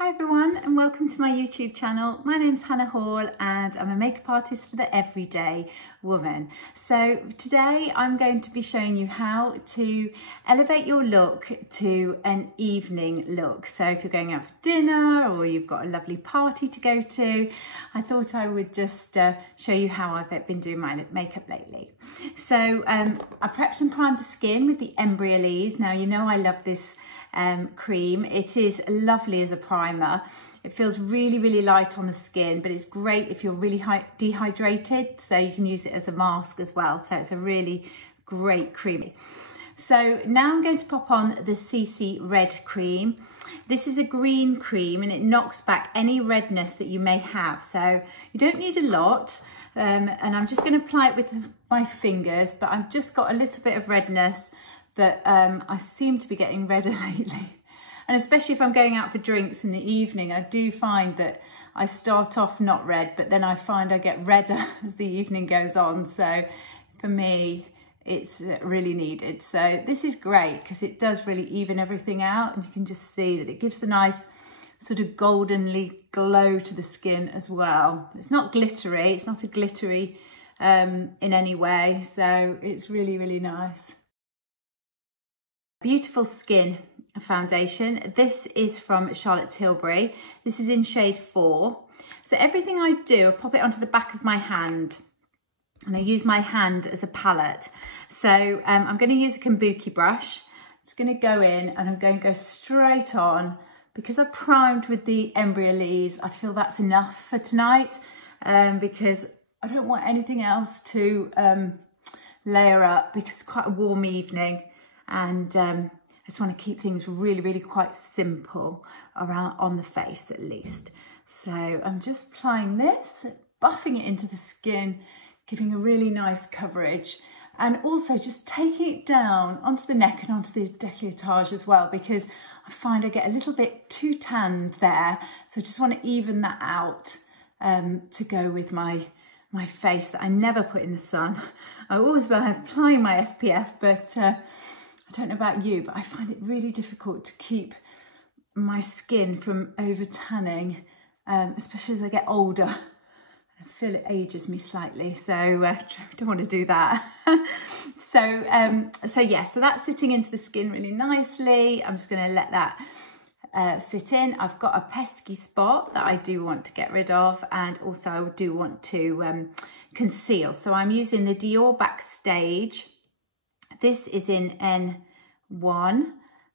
Hi everyone and welcome to my YouTube channel. My name's Hannah Hall and I'm a makeup artist for the everyday woman. So today I'm going to be showing you how to elevate your look to an evening look. So if you're going out for dinner or you've got a lovely party to go to, I thought I would just show you how I've been doing my makeup lately. So I prepped and primed the skin with the Glamorous. Now you know I love this cream. It is lovely as a primer. It feels really light on the skin, but it's great if you're really dehydrated, so you can use it as a mask as well. So it's a really great cream. So now I'm going to pop on the CC Red cream. This is a green cream and it knocks back any redness that you may have. So you don't need a lot. And I'm just going to apply it with my fingers, but I've just got a little bit of redness that I seem to be getting redder lately. And especially if I'm going out for drinks in the evening, I do find that I start off not red, but then I find I get redder as the evening goes on. So for me, it's really needed. So this is great because it does really even everything out, and you can just see that it gives a nice sort of goldenly glow to the skin as well. It's not glittery, it's not a glittery in any way. So it's really nice. Beautiful Skin foundation. This is from Charlotte Tilbury. This is in shade 4. So everything I do, I pop it onto the back of my hand and I use my hand as a palette. So I'm going to use a kabuki brush. I'm just going to go in and I'm going to go straight on. Because I've primed with the Glamorous, I feel that's enough for tonight because I don't want anything else to layer up because it's quite a warm evening. And I just want to keep things really quite simple around on the face at least. So I'm just applying this, buffing it into the skin, giving a really nice coverage, and also just taking it down onto the neck and onto the décolletage as well, because I find I get a little bit too tanned there. So I just want to even that out to go with my face that I never put in the sun. I always apply my SPF, but I don't know about you, but I find it really difficult to keep my skin from over tanning, especially as I get older. I feel it ages me slightly, so I don't want to do that. So yeah, so that's sitting into the skin really nicely. I'm just going to let that sit in. I've got a pesky spot that I do want to get rid of, and also I do want to conceal. So I'm using the Dior Backstage. This is in N1.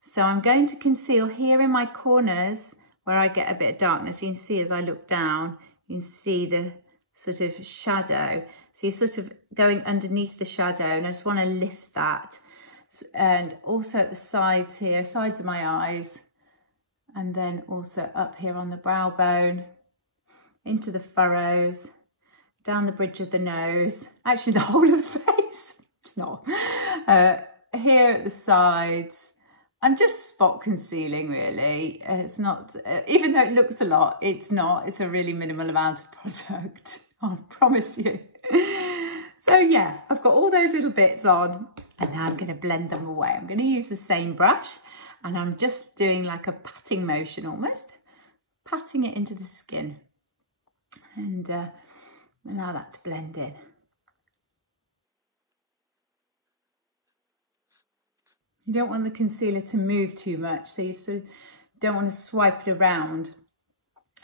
So I'm going to conceal here in my corners where I get a bit of darkness. You can see as I look down, you can see the sort of shadow. So you're sort of going underneath the shadow, and I just want to lift that. And also at the sides here, sides of my eyes, and then also up here on the brow bone, into the furrows, down the bridge of the nose, actually the whole of the face. It's not. Here at the sides, I'm just spot concealing really. It's not, even though it looks a lot, it's not. It's a really minimal amount of product, I promise you. So yeah, I've got all those little bits on, and now I'm going to blend them away. I'm going to use the same brush, and I'm just doing like a patting motion almost, patting it into the skin, and allow that to blend in. You don't want the concealer to move too much, so you sort of don't want to swipe it around.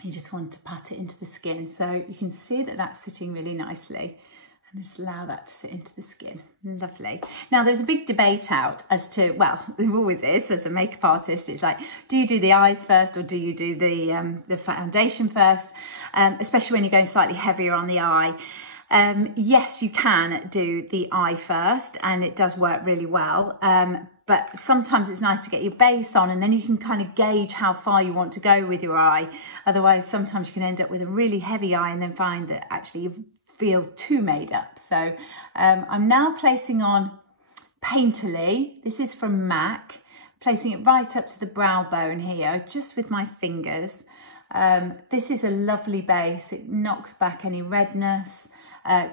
You just want to pat it into the skin. So you can see that that's sitting really nicely, and just allow that to sit into the skin. Lovely. Now there's a big debate out as to, well, there always is as a makeup artist. It's like, do you do the eyes first or do you do the foundation first? Especially when you're going slightly heavier on the eye. Yes, you can do the eye first, and it does work really well. But sometimes it's nice to get your base on, and then you can kind of gauge how far you want to go with your eye. Otherwise, sometimes you can end up with a really heavy eye and then find that actually you feel too made up. So I'm now placing on Painterly. This is from MAC. Placing it right up to the brow bone here, just with my fingers. This is a lovely base. It knocks back any redness,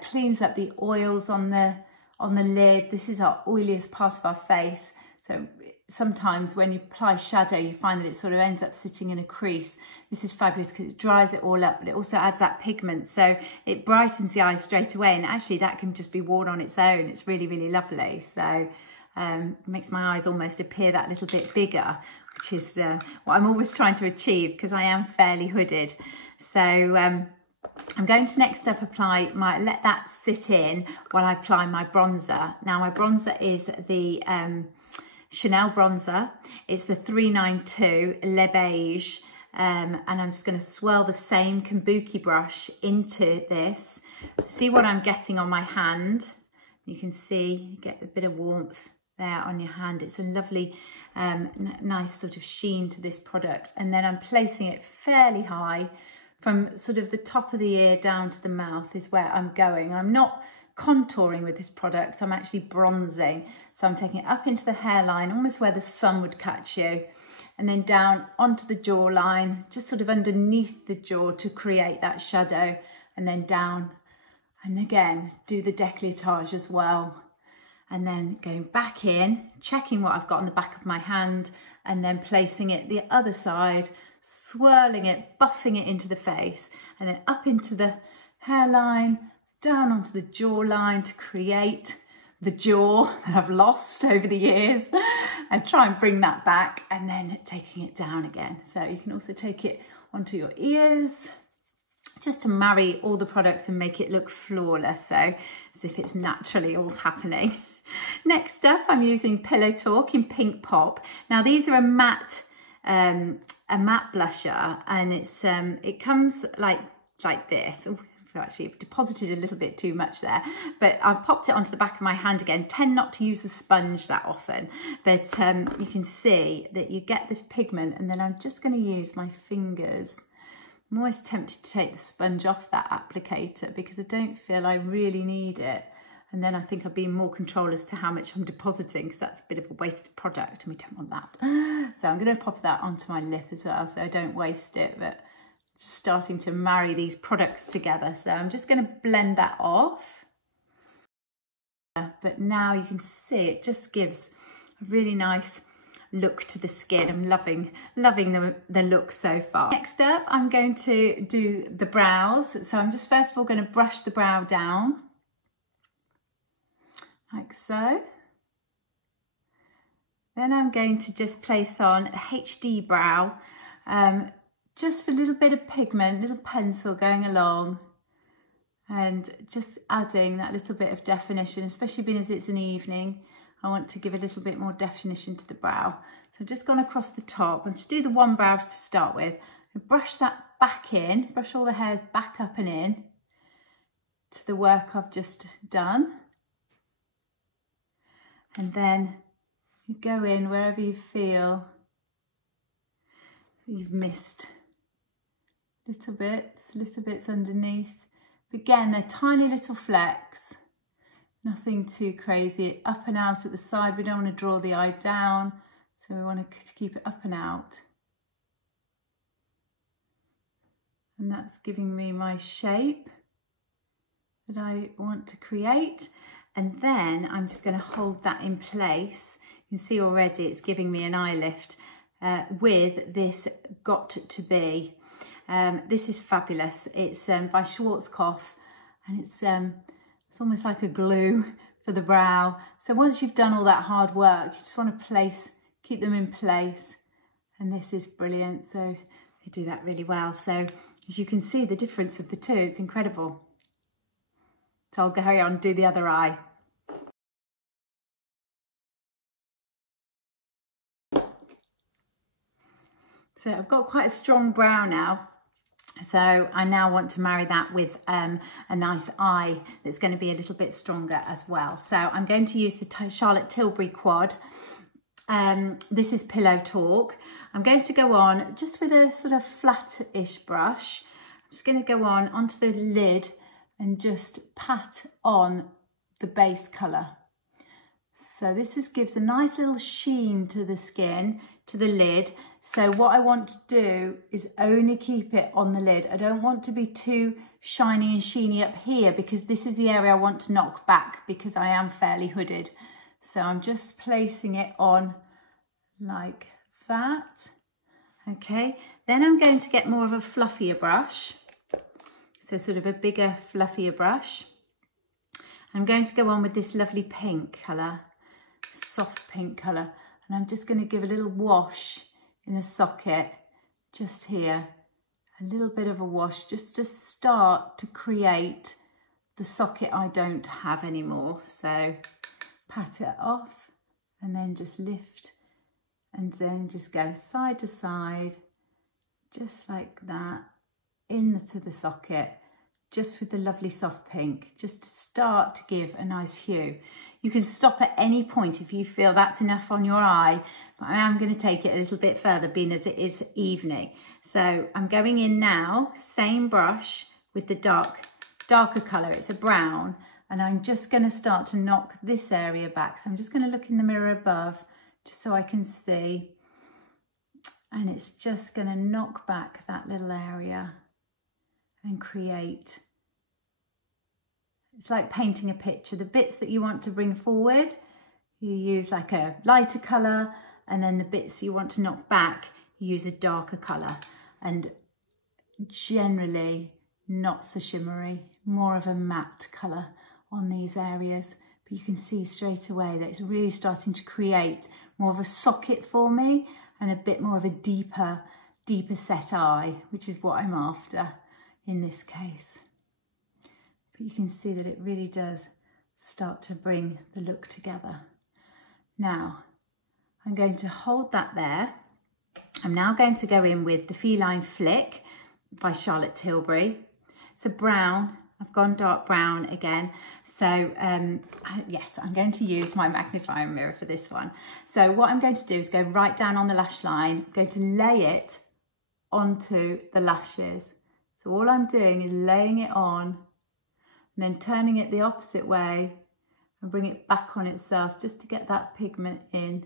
cleans up the oils on the lid. This is our oiliest part of our face. So sometimes when you apply shadow, you find that it sort of ends up sitting in a crease. This is fabulous because it dries it all up, but it also adds that pigment. So it brightens the eyes straight away. And actually that can just be worn on its own. It's really, really lovely. So it makes my eyes almost appear that little bit bigger, which is what I'm always trying to achieve because I am fairly hooded. So I'm going to next up let that sit in while I apply my bronzer. Now my bronzer is the Chanel bronzer. It's the 392 Le Beige, and I'm just going to swirl the same kabuki brush into this. See what I'm getting on my hand. You can see, you get a bit of warmth there on your hand. It's a lovely, nice sort of sheen to this product. And then I'm placing it fairly high from sort of the top of the ear down to the mouth is where I'm going. I'm not contouring with this product, I'm actually bronzing. So I'm taking it up into the hairline, almost where the sun would catch you, and then down onto the jawline, just sort of underneath the jaw to create that shadow, and then down, and again, do the décolletage as well. And then going back in, checking what I've got on the back of my hand, and then placing it the other side, swirling it, buffing it into the face, and then up into the hairline, down onto the jawline to create the jaw that I've lost over the years, and try and bring that back, and then taking it down again. So you can also take it onto your ears, just to marry all the products and make it look flawless, so as if it's naturally all happening. Next up, I'm using Pillow Talk in Pink Pop. Now these are a matte blusher, and it comes like this. Ooh, I've actually deposited a little bit too much there, but I've popped it onto the back of my hand again. Tend not to use the sponge that often, but you can see that you get the pigment, and then I'm just going to use my fingers. I'm always tempted to take the sponge off that applicator because I don't feel I really need it. And then I think I'll be in more control as to how much I'm depositing, because that's a bit of a wasted product and we don't want that. So I'm going to pop that onto my lip as well so I don't waste it, but just starting to marry these products together. So I'm just going to blend that off. But now you can see it just gives a really nice look to the skin. I'm loving the look so far. Next up, I'm going to do the brows. So I'm just first of all going to brush the brow down, like so. Then I'm going to just place on a HD brow, just for a little bit of pigment, little pencil going along, and just adding that little bit of definition, especially being as it's an evening. I want to give a little bit more definition to the brow. So I've just gone across the top. I'm just do the one brow to start with. And brush that back in, brush all the hairs back up and in to the work I've just done. And then you go in wherever you feel you've missed little bits underneath. Again, they're tiny little flecks. Nothing too crazy. Up and out at the side. We don't want to draw the eye down, so we want to keep it up and out. And that's giving me my shape that I want to create. And then I'm just going to hold that in place. You can see already it's giving me an eye lift with this Got to Be. This is fabulous. It's by Schwarzkopf, and it's almost like a glue for the brow. So once you've done all that hard work, you just want to keep them in place. And this is brilliant. So they do that really well. So as you can see the difference of the two, it's incredible. So I'll carry on and do the other eye. So I've got quite a strong brow now. So I now want to marry that with a nice eye that's going to be a little bit stronger as well. So I'm going to use the Charlotte Tilbury Quad. This is Pillow Talk. I'm going to go on just with a sort of flat-ish brush. I'm just going to go on onto the lid and just pat on the base colour. So this gives a nice little sheen to the skin, to the lid. So what I want to do is only keep it on the lid. I don't want to be too shiny and sheeny up here because this is the area I want to knock back because I am fairly hooded. So I'm just placing it on like that. Okay, then I'm going to get more of a fluffier brush. So sort of a bigger, fluffier brush. I'm going to go on with this lovely pink colour, soft pink colour. And I'm just going to give a little wash in the socket, just here. A little bit of a wash, just to start to create the socket I don't have anymore. So pat it off and then just lift and then just go side to side, just like that, into the socket, just with the lovely soft pink, just to start to give a nice hue. You can stop at any point if you feel that's enough on your eye, but I am going to take it a little bit further, being as it is evening. So I'm going in now, same brush with the darker colour, it's a brown, and I'm just going to start to knock this area back. So I'm just going to look in the mirror above, just so I can see, and it's just going to knock back that little area and create, it's like painting a picture. The bits that you want to bring forward, you use like a lighter colour, and then the bits you want to knock back, you use a darker colour, and generally not so shimmery, more of a matte colour on these areas. But you can see straight away that it's really starting to create more of a socket for me and a bit more of a deeper set eye, which is what I'm after in this case. But you can see that it really does start to bring the look together. Now, I'm going to hold that there. I'm now going to go in with the Feline Flick by Charlotte Tilbury. It's a brown. I've gone dark brown again. So yes, I'm going to use my magnifying mirror for this one. So what I'm going to do is go right down on the lash line. I'm going to lay it onto the lashes. So all I'm doing is laying it on and then turning it the opposite way and bring it back on itself, just to get that pigment in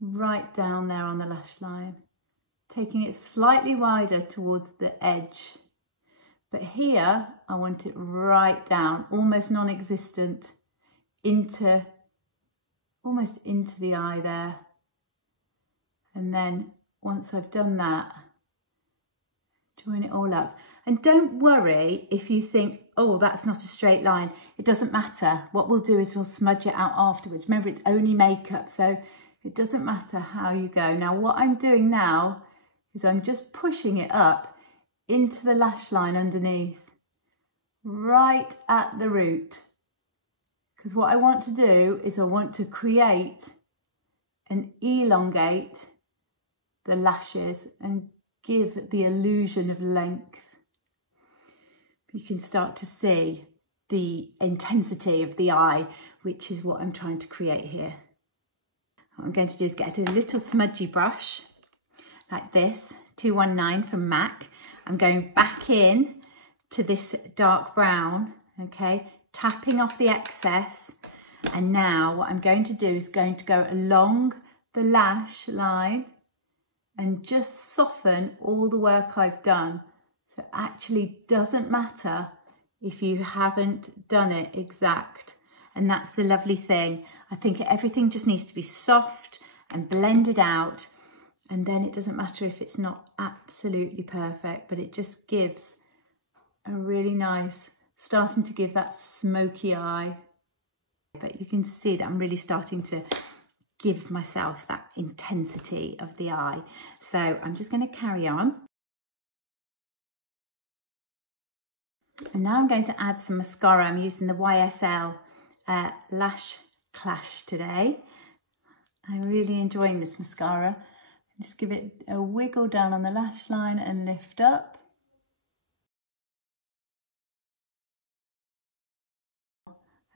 right down there on the lash line. Taking it slightly wider towards the edge. But here, I want it right down, almost non-existent, almost into the eye there. And then once I've done that, join it all up. And don't worry if you think, oh, that's not a straight line. It doesn't matter. What we'll do is we'll smudge it out afterwards. Remember, it's only makeup, so it doesn't matter how you go. Now, what I'm doing now is I'm just pushing it up into the lash line underneath, right at the root. Because what I want to do is I want to create and elongate the lashes and give the illusion of length. You can start to see the intensity of the eye, which is what I'm trying to create here. What I'm going to do is get a little smudgy brush like this, 219 from MAC. I'm going back in to this dark brown, okay, tapping off the excess. And now what I'm going to do is going to go along the lash line and just soften all the work I've done. So it actually doesn't matter if you haven't done it exact. And that's the lovely thing. I think everything just needs to be soft and blended out. And then it doesn't matter if it's not absolutely perfect, but it just gives a really nice, starting to give that smoky eye. But you can see that I'm really starting to give myself that intensity of the eye. So I'm just going to carry on. And now I'm going to add some mascara. I'm using the YSL Lash Clash today. I'm really enjoying this mascara. Just give it a wiggle down on the lash line and lift up.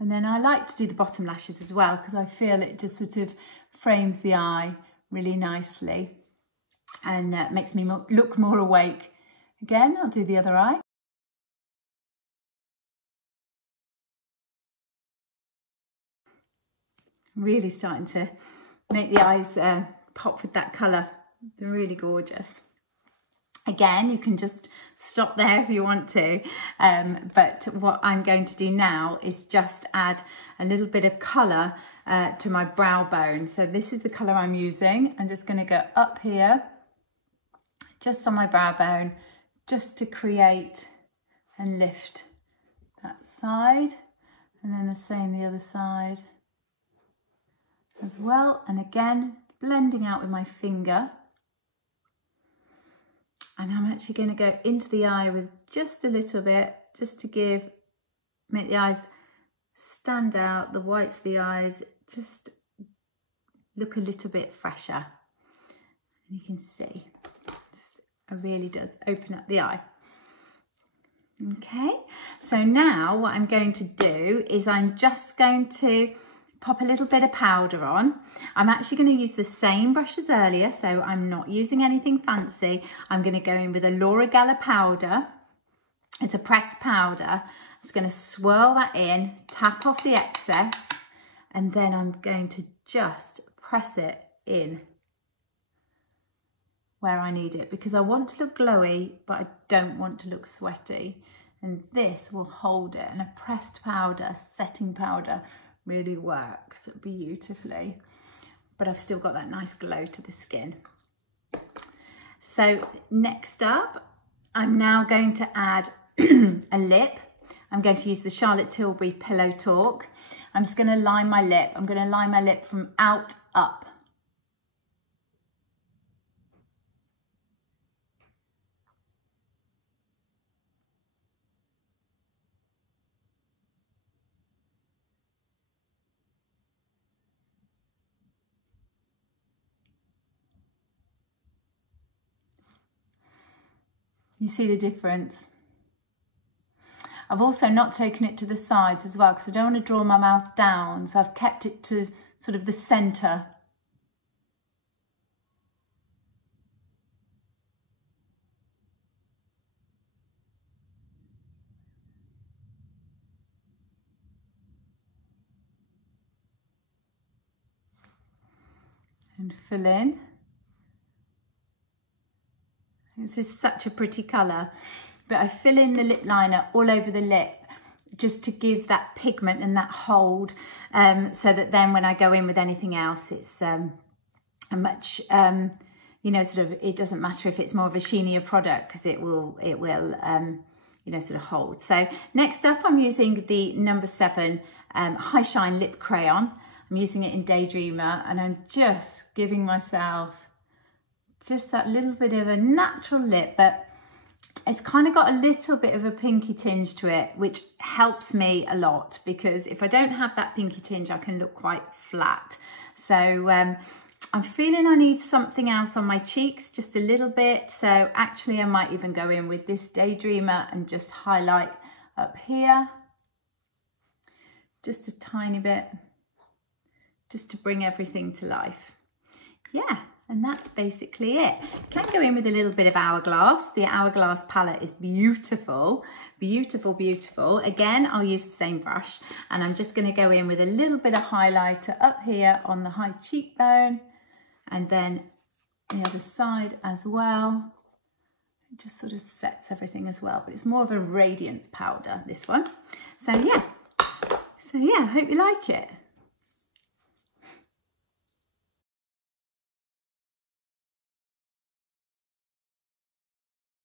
And then I like to do the bottom lashes as well, because I feel it just sort of frames the eye really nicely and makes me look more awake. Again, I'll do the other eye. Really starting to make the eyes pop with that colour. They're really gorgeous. Again, you can just stop there if you want to, but what I'm going to do now is just add a little bit of colour to my brow bone. So this is the colour I'm using. I'm just going to go up here, just on my brow bone, just to create and lift that side, and then the same the other side as well. And again, blending out with my finger. And I'm actually going to go into the eye with just a little bit, just to make the eyes stand out, the whites of the eyes just look a little bit fresher. And you can see, it really does open up the eye. Okay, so now what I'm going to do is I'm just going to pop a little bit of powder on. I'm actually going to use the same brush as earlier, so I'm not using anything fancy. I'm going to go in with a Laura Geller powder. It's a pressed powder. I'm just going to swirl that in, tap off the excess, and then I'm going to just press it in where I need it, because I want to look glowy, but I don't want to look sweaty. And this will hold it, and a pressed powder, a setting powder, really works beautifully, but I've still got that nice glow to the skin. So next up, I'm now going to add a lip. I'm going to use the Charlotte Tilbury Pillow Talk. I'm just going to line my lip. I'm going to line my lip from out up. You see the difference? I've also not taken it to the sides as well, because I don't want to draw my mouth down, so I've kept it to sort of the centre. And fill in. This is such a pretty colour, but I fill in the lip liner all over the lip just to give that pigment and that hold, so that then when I go in with anything else, it's a much, you know, sort of, it doesn't matter if it's more of a sheenier product, because it will, you know, sort of hold. So next up, I'm using the number 7 High Shine Lip Crayon. I'm using it in Daydreamer, and I'm just giving myself just that little bit of a natural lip, but it's kind of got a little bit of a pinky tinge to it, which helps me a lot, because if I don't have that pinky tinge, I can look quite flat. So I'm feeling I need something else on my cheeks, just a little bit. So actually I might even go in with this Daydreamer and just highlight up here, just a tiny bit, just to bring everything to life. Yeah. And that's basically it. Can go in with a little bit of Hourglass. The Hourglass palette is beautiful, beautiful, beautiful. Again, I'll use the same brush, and I'm just going to go in with a little bit of highlighter up here on the high cheekbone, and then the other side as well. It just sort of sets everything as well, but it's more of a radiance powder, this one. So yeah, I hope you like it.